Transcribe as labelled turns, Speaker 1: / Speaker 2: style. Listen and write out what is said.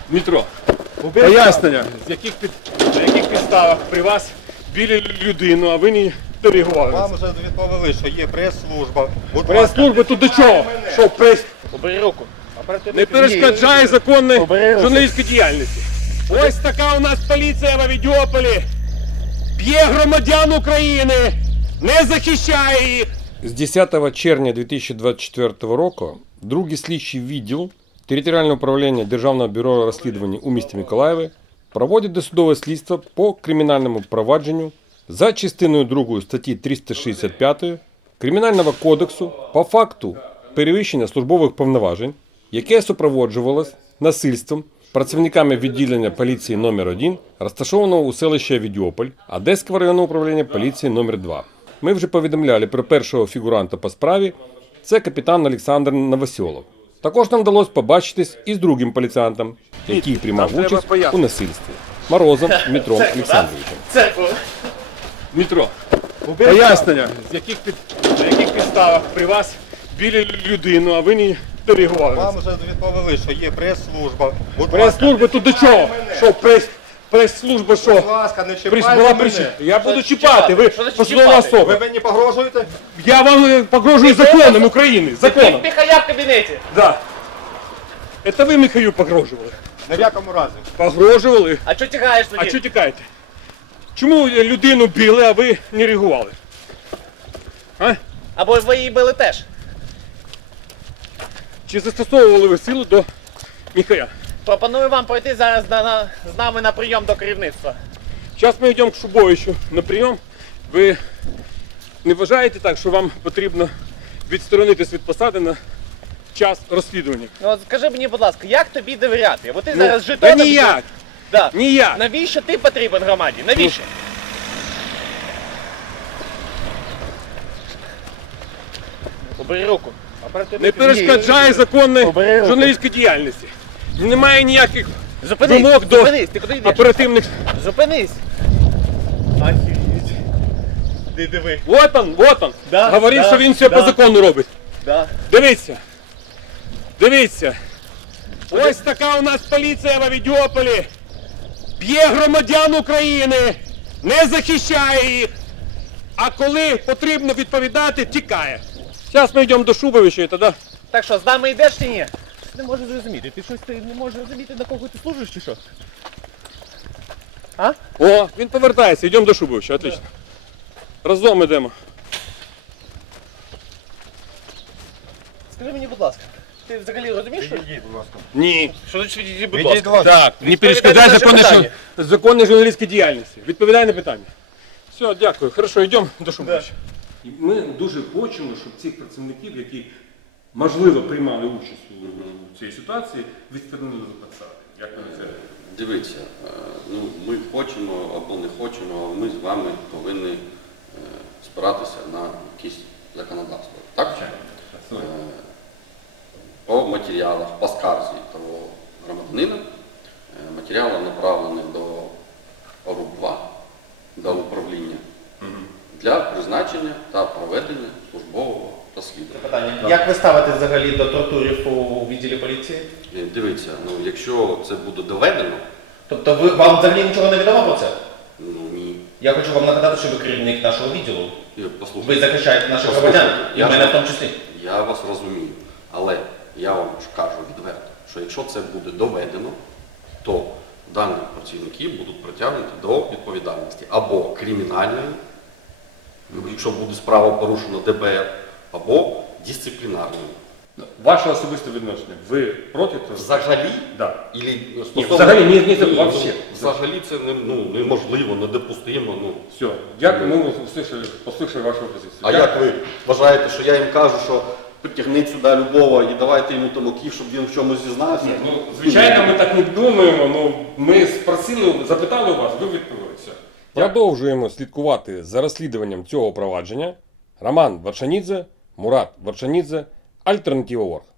Speaker 1: Дмитро, пояснення, на яких підставах при вас біля людину, а ви не реагували?
Speaker 2: Вам вже відповіли, що є прес-служба.
Speaker 1: Прес-служба тут до чого? Що прес?
Speaker 3: Убери руку.
Speaker 1: Не перешкоджає законної журналістської діяльності. Ось така у нас поліція в Авідіополі. Б'є громадян України, не захищає їх.
Speaker 4: З 10 червня 2024 року другий слідчий відділ Територіального управління Державного бюро розслідувань у місті Миколаєві проводить досудове слідство по кримінальному провадженню за частиною 2 статті 365 Кримінального кодексу по факту перевищення службових повноважень, яке супроводжувалось насильством працівниками відділення поліції номер 1, розташованого у селищі Авідіополь, Одеського районного управління поліції номер 2. Ми вже повідомляли про першого фігуранта по справі, це капітан Олександр Новосьолов. Також нам вдалося побачитись із другим поліціантом, який приймав участь у насильстві – Морозом Дмитром Олександровичем.
Speaker 1: Дмитро, пояснення, на яких підставах при вас біля людину, а ви не реагували?
Speaker 2: Вам вже відповіли, що є прес-служба.
Speaker 1: Прес-служба тут до чого? Що прес-служба що?
Speaker 2: Будь ласка, не
Speaker 1: Була
Speaker 2: чіпайте
Speaker 1: причина.
Speaker 2: мене.
Speaker 1: Я буду чіпати, ви
Speaker 3: Що значить
Speaker 1: посадова
Speaker 3: чіпати?
Speaker 2: Ви
Speaker 1: особа.
Speaker 2: мені погрожуєте?
Speaker 1: Я вам погрожую законом України, законом.
Speaker 3: Пихая в кабінеті.
Speaker 1: Да. Это ви Михаю погрожували?
Speaker 2: Ні в якому разі.
Speaker 1: Погрожували?
Speaker 3: А чого тягаєш тоді?
Speaker 1: А чого тікаєте? Чому людину били, а ви не реагували? А?
Speaker 3: Або ви її били теж.
Speaker 1: Чи застосовували ви силу до Михая?
Speaker 3: Пропоную вам пройти зараз з нами на прийом до керівництва.
Speaker 1: Зараз ми йдемо к Шубовичу на прийом. Ви не вважаєте так, що вам потрібно відсторонитись від посади на час розслідування?
Speaker 3: Ну, от скажи мені, будь ласка, як тобі довіряти? Бо ти
Speaker 1: Ну,
Speaker 3: зараз
Speaker 1: та
Speaker 3: жетоном...
Speaker 1: ніяк,
Speaker 3: Да.
Speaker 1: ніяк.
Speaker 3: Навіщо ти потрібен громаді? Навіщо? Убери руку.
Speaker 1: Не перешкоджає законної
Speaker 3: Обери руку.
Speaker 1: журналістської діяльності. Немає ніяких
Speaker 3: Зупинись,
Speaker 1: вимог до
Speaker 3: зупинись, ти куди йдеш?
Speaker 1: оперативних.
Speaker 3: Зупинись. Охереть. Ти диви.
Speaker 1: Вот он.
Speaker 3: Да,
Speaker 1: Говорив,
Speaker 3: да,
Speaker 1: що він все
Speaker 3: да.
Speaker 1: по закону робить.
Speaker 3: Да.
Speaker 1: Дивіться. Дивіться. Ось така у нас поліція в Авідіополі. Б'є громадян України, не захищає їх. А коли потрібно відповідати, тікає. Зараз ми йдемо до Шубовича і тоді.
Speaker 3: Так що, з нами йдеш чи ні? Не можу зрозуміти. Ти не можеш розуміти, на кого ти служиш чи що? А?
Speaker 1: О, він повертається, йдемо до Шубовича, отлично. Разом йдемо.
Speaker 3: Скажи мені, будь ласка, ти взагалі розумієш, що?
Speaker 2: Ідіть, будь ласка.
Speaker 1: Ні.
Speaker 3: Що значить відійди, будь
Speaker 2: Ідіть,
Speaker 3: ласка?
Speaker 2: будь ласка.
Speaker 1: Так, не
Speaker 3: Відповідай
Speaker 1: перешкоджай
Speaker 3: на наше питання.
Speaker 1: законної журналістської діяльності. Відповідай на питання. Все, дякую. Хорошо, йдемо до Шубовича. Ми дуже хочемо, щоб цих працівників, які можливо приймали участь у цій ситуації, відсторонили за посади. Як ви на це?
Speaker 5: Дивіться, ну, ми хочемо або не хочемо, але ми з вами повинні спиратися на якісь законодавство. Так? По матеріалах, по скарзі того громадянина, матеріали направлені до РУП-2, до управління, для призначення та проведення службового розслідування.
Speaker 6: Питання. Як ви ставитесь взагалі до тортурів у відділі поліції?
Speaker 5: Дивіться, ну, якщо це буде доведено,
Speaker 6: Тобто вам взагалі нічого не відомо про це?
Speaker 5: ну ні.
Speaker 6: Я хочу вам нагадати, що ви керівник нашого відділу.
Speaker 5: Послухайте.
Speaker 6: Ви захищаєте наших
Speaker 5: Послухайте,
Speaker 6: громадян, і
Speaker 5: я
Speaker 6: мене
Speaker 5: ж-
Speaker 6: в тому числі.
Speaker 5: Я вас розумію, але я вам кажу відверто, що якщо це буде доведено, то дані працівники будуть притягнуті до відповідальності або кримінальної, якщо буде справа порушена ДБР, або дисциплінарної.
Speaker 1: Ваше особисте відношення. Ви проти того?
Speaker 5: Взагалі,
Speaker 1: Да.
Speaker 5: ілі
Speaker 1: Ні, взагалі, ні, вообще.
Speaker 5: взагалі це неможливо, недопустимо. Ну.
Speaker 1: Все, дякую, ми послухали вашу позицію.
Speaker 5: А як ви вважаєте, що я їм кажу, що притягніть сюди любого і давайте йому тамоків, щоб він в чомусь зізнався?
Speaker 1: Ну, звичайно, ми так не думаємо, ну, ми спросили, запитали у вас, ви відповіли. Все. Продовжуємо слідкувати за розслідуванням цього провадження. Роман Варшанідзе, Мурат Варшанідзе, Альтернатива.орг.